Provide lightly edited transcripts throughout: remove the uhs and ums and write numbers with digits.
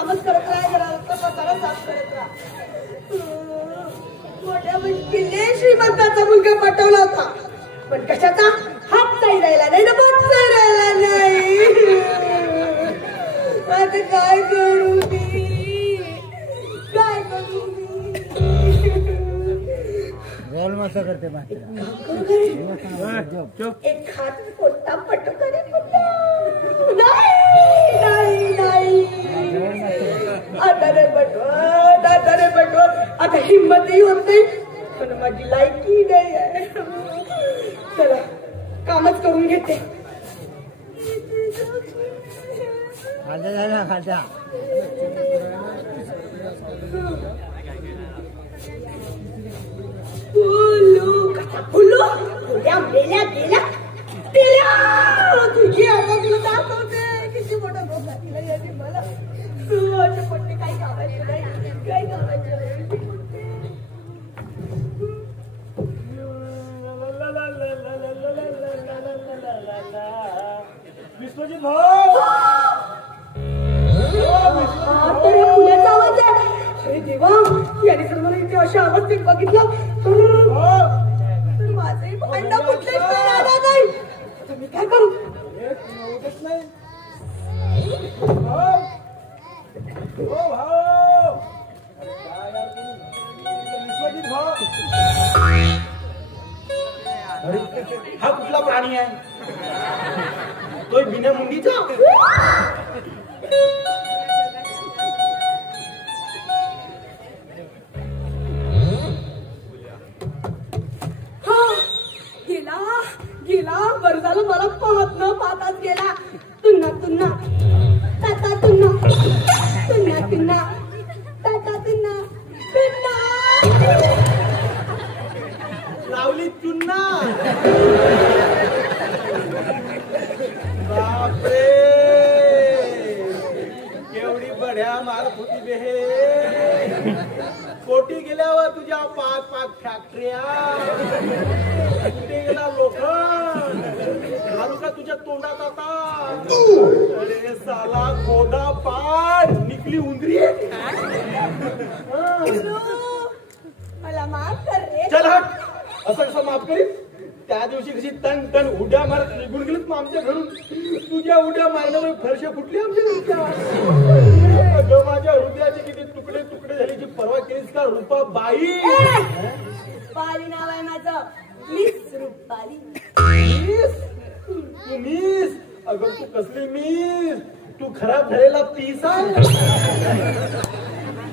कामच करत राहा, जरा पसारा साफ करत राहा. मोठ्या मुश्किलने श्रीमंताचा मुलगा पाठवला होता, पण कशाचा हात नाही राहिला नाही ना, बोट नाही राहिला नाही. आता काय करू मी, काय करू मी. रोल मसा करते एक हात कोणता पटकन नाही नाही नाही. आता रे बटवत, आता रे बटवत, आता हिंमतही होत नाही, पण माझी लायकी नाही आहे. चला कामच करून घेते. खालच्या खालच्या फुलू कसा फुलू उद्या मेल्या गेल्या तेल्या तुझी आता तुला दाखवते किती मोठा धोका दिला याने मला. असे पट्टे काही कामायचे नाही, काही कामायचे नाही. विश्वजित भाऊ, फुलाचा आवाज आहे. अरे देवा, याने जर मला इथे अशा अवस्थेत बघितलं तर माझे भांडा कुठलेच राहणार नाही. आता मी काय करू. विश्वजित भाऊ, हा कुठला प्राणी आहे. तो बिना मुंडीचा. गेला गेला, बरं झालं मला पाहत न पाहताच गेला. तुन्ना तुन्ना ताता तुन्ना तुन्ना तुन्ना ताता तुन्ना तुन्ना लावली चुन्ना. बापरे, केवढी बढ्या मारत होती बेहे. कोटी गेल्यावर तुझ्या पाच पाच फॅक्टऱ्या, कुठे गेला लोखंड, घालू का तुझ्या तोंडात आता. अरे साला खोदा पाड निकली उंदरी. मला माफ कर रे. चल हट, असं कसं माफ करीत. त्या दिवशी कशी तन तन उड्या मारत निघून गेलीत मग आमच्या घरून. तुझ्या उड्या मारण्यामुळे फरशे फुटली आमच्या. माझ्या हृदयाचे किती तुकडे तुकडे झाल्याची पर्वा केलीस का रूपा बाई. पाली नाव आहे माझं, मिस रूपाली. तू मीस, अगं तू कसली मीस. तू खराब झालेला पीस आहे,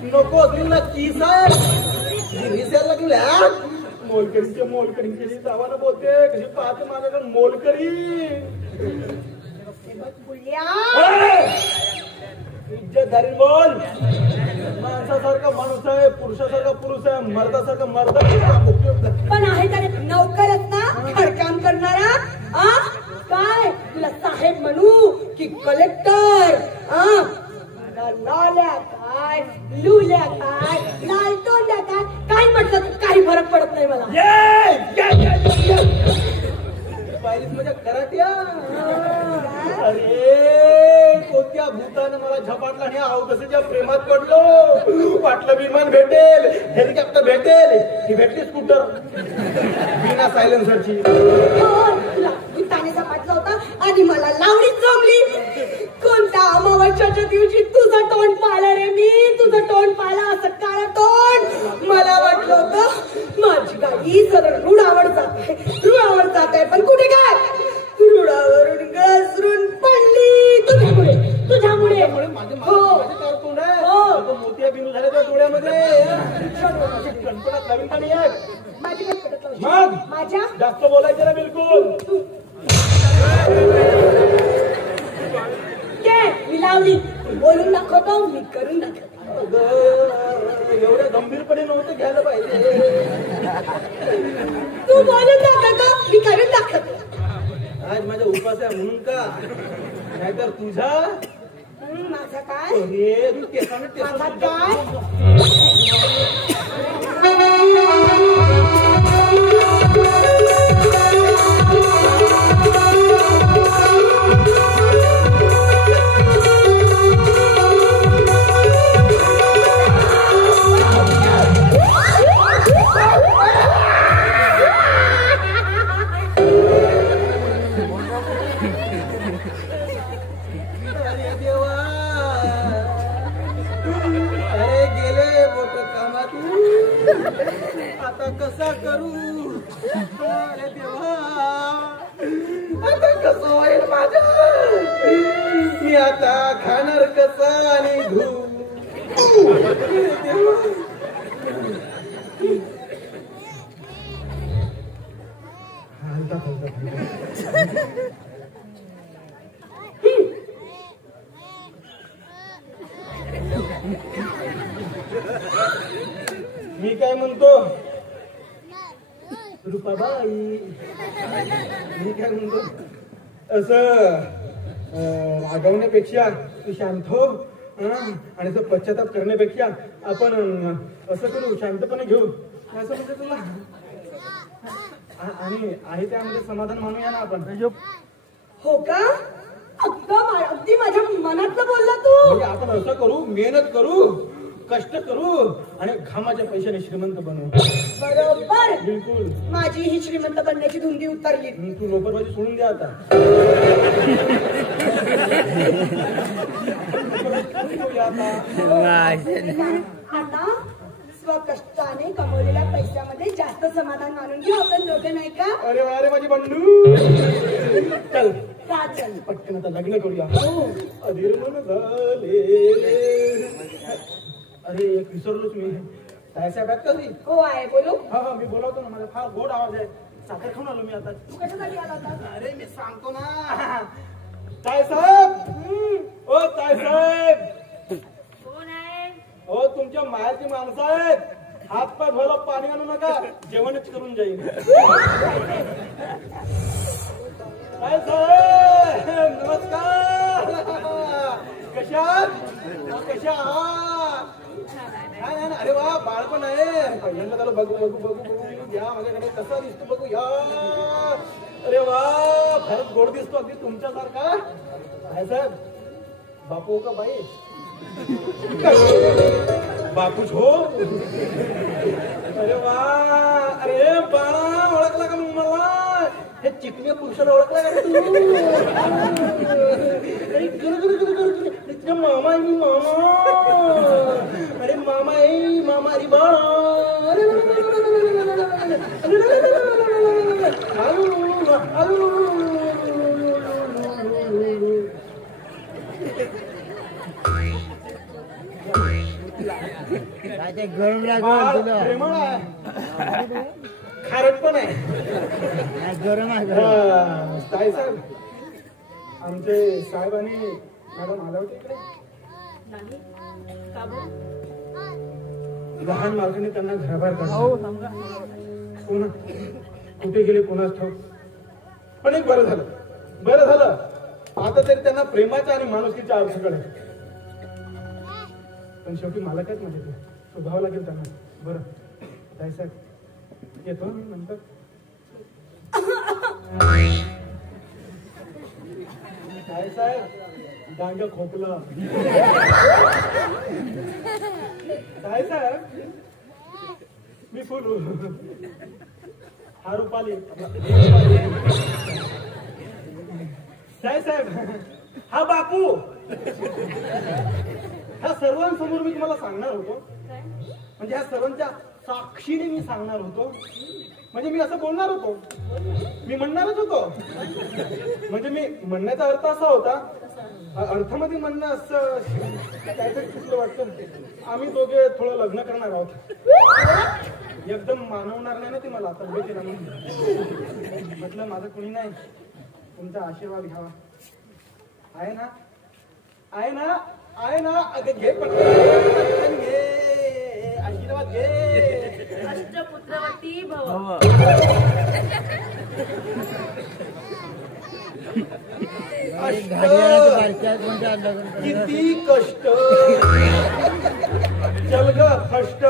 नको असली ना कीस आहे. दिसायला लागली मोलकरीचे मोलकरी जावानं बोलते. कशी पाहते माझ्याकडे मोलकरी. इज्जतदारी बोल. माणसासारखा माणूस आहे, पुरुषासारखा पुरुष आहे, मर्दासारखा मर्द. पण आहे का नौकरच ना, घरकाम करणारा. काय तुला साहेब म्हणू की कलेक्टर. लाल्या काय, लुल्या काय, लाल तोंड्या काय, काही म्हटलं तर काही फरक पडत नाही मला. पाहिलीच म्हणजे कराट्या. अरे कोणत्या भूतानं मला झपाटला आणि अवधसेच्या प्रेमात पडलो. वाटलं विमान भेटेल, हेलिकॉप्टर भेटेल, ही भेटली स्कूटर बिना सायलेन्सरची. भूताने झपाटला होता आणि मला लावणी जमली. कोणत्या अमावस्याच्या दिवशी तुझं तोंड पाहिलं रे मी, तुझं तोंड पाहिलं, असं काळं तोंड. मला वाटलं होतं माझी गाडी सरळ रुळावर जात आहे, पण कुठे काय, रुळावरून घसरून पडली तुझ्यामुळे. मोतिया बिनू झाल्या त्या डोळ्यामध्ये. कणपणात नवीन पाणी आहे माझ्या. जास्त बोलायचं ना बिलकुल. मी लावली, बोलून दाखवतो, मी करून दाखवतो. एवढ्या गंभीरपणे नव्हतं घ्यायला पाहिजे. तू बोलून दाखवतो, मी करून दाखवतो. आज माझ्या उपास आहे म्हणून का, नाहीतर तुझा. माझा काय अरे तू केसाने माझा काय. आता कसा करू अरे देवा आता कसं होईल माझं मी आता खाणार कसा आणि मी काय म्हणतो रुपाबाई मी काय म्हणतो असं रागवण्यापेक्षा तू शांत हो आणि असं पश्चाताप करण्यापेक्षा आपण असं करू शांतपणे घेऊ असं म्हणजे तुला आणि आहे त्यामध्ये समाधान मानूया ना आपण हो का अगदी माझ्या मनातलं बोलला तू म्हणजे आपण असं करू मेहनत करू कष्ट करू आणि घामाच्या पैशाने श्रीमंत बनवू बरोबर बिलकुल माझी ही श्रीमंत बनण्याची धुंदी उतरली तू लोकरबाजी सोडून द्या आता आता स्वकष्टाने कमवलेल्या पैशामध्ये जास्त समाधान मानून घेऊ आपण दोघं नाही का अरे वा रे माझी बंडू चल का चल पटकन आता लग्न करूया अधीर मन झाले अरे एक विसरलोच मी साहेब आहेत का ती हो आहे बोलू हा मी बोलावतो ना माझा फार गोड आवाज आहे साखर खाऊन आलो मी आता तू कशासाठी आला होता अरे मी सांगतो ना साहेब ओ साहेब कोण आहे हो तुमच्या माहेरची माणसं आहेत हात पाय धुवायला पाणी आणू नका जेवणच करून जाईल साहेब नमस्कार कशा आहात अरे वा बाळपण आहे पहिल्यांदा त्याला बघू या माझ्याकडे कसा दिसतो बघू या अरे वा फारच गोड दिसतो अगदी तुमच्यासारखा आहे साहेब बापू का बाई बापूच हो अरे वा अरे बाळा ओळखला का मला हे चिकण्या पुरुषाला ओळखला का तू मामा आहे मी मामा अरे मामा आहे मामा अरे बाळा गरम लागेल तुला प्रेमळ आहे खारट पण आहे गरम आहे काय साहेब आमचे साहेब आणि मॅडम आल्या होते इकडे लहान मालकाने त्यांना घराबाहेर काढलं कोण कुठे गेले कोणाच ठाऊक पण एक बरं झालं आता तरी त्यांना प्रेमाच्या आणि माणुसकीच्या अर्थ कळेल पण शेवटी मला कायच म्हणजे ते शोधावं लागेल त्यांना बरं काय साहेब येतो मी नंतर काय साहेब डांग खोकला काय साहेब मी फुल हा रुपाली काय साहेब हा बापू ह्या सर्वांसमोर मी तुम्हाला सांगणार होतो म्हणजे ह्या सर्वांच्या साक्षीने मी सांगणार होतो म्हणजे मी असं बोलणार होतो मी म्हणणारच होतो म्हणजे मी म्हणण्याचा अर्थ असा होता अर्थामध्ये म्हणणं असं काहीतरी चुकलं वाटतं आम्ही दोघे थोडं लग्न करणार आहोत एकदम मानवणार नाही ना ते मला तब्येतीला म्हणून म्हटलं माझं कुणी नाही तुमचा आशीर्वाद घ्यावा आहे ना आहे ना आहे ना अगं घे पटकन घे आशीर्वाद घे अष्टपुत्रवती भव किती कष्ट चल ग फष्ट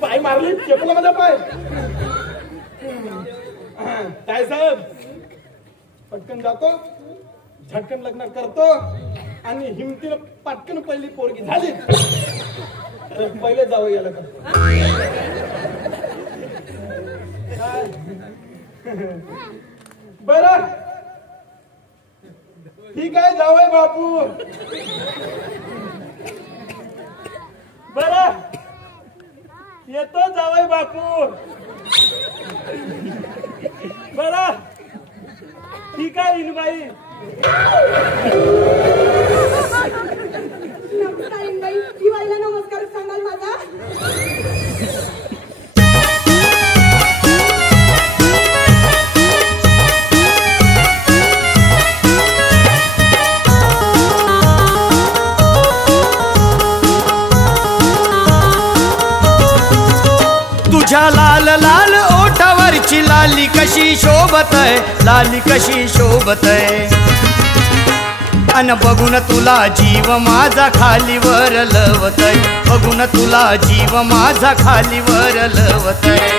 पाय मारले चपला माझा पाय काय साहेब पटकन जातो झटकन लग्न करतो आणि हिमतीनं पटकन पहिली पोरगी झाली तर पहिले जावं याला का बर ठीक आहे जावई बापू. बरं येतो जावई बापू. बरं ठीक आहे इनबाई. नमस्कार इंबाई. दिवाळीला नमस्कार सांगाल माझा. तुझ्या लाल लाल ओठावरची लाली कशी शोभत आहे, लाली कशी शोभत आहे. अन बघून तुला जीव माझा खालीवर लवत आहे, बघून तुला जीव माझा खालीवर लवत आहे.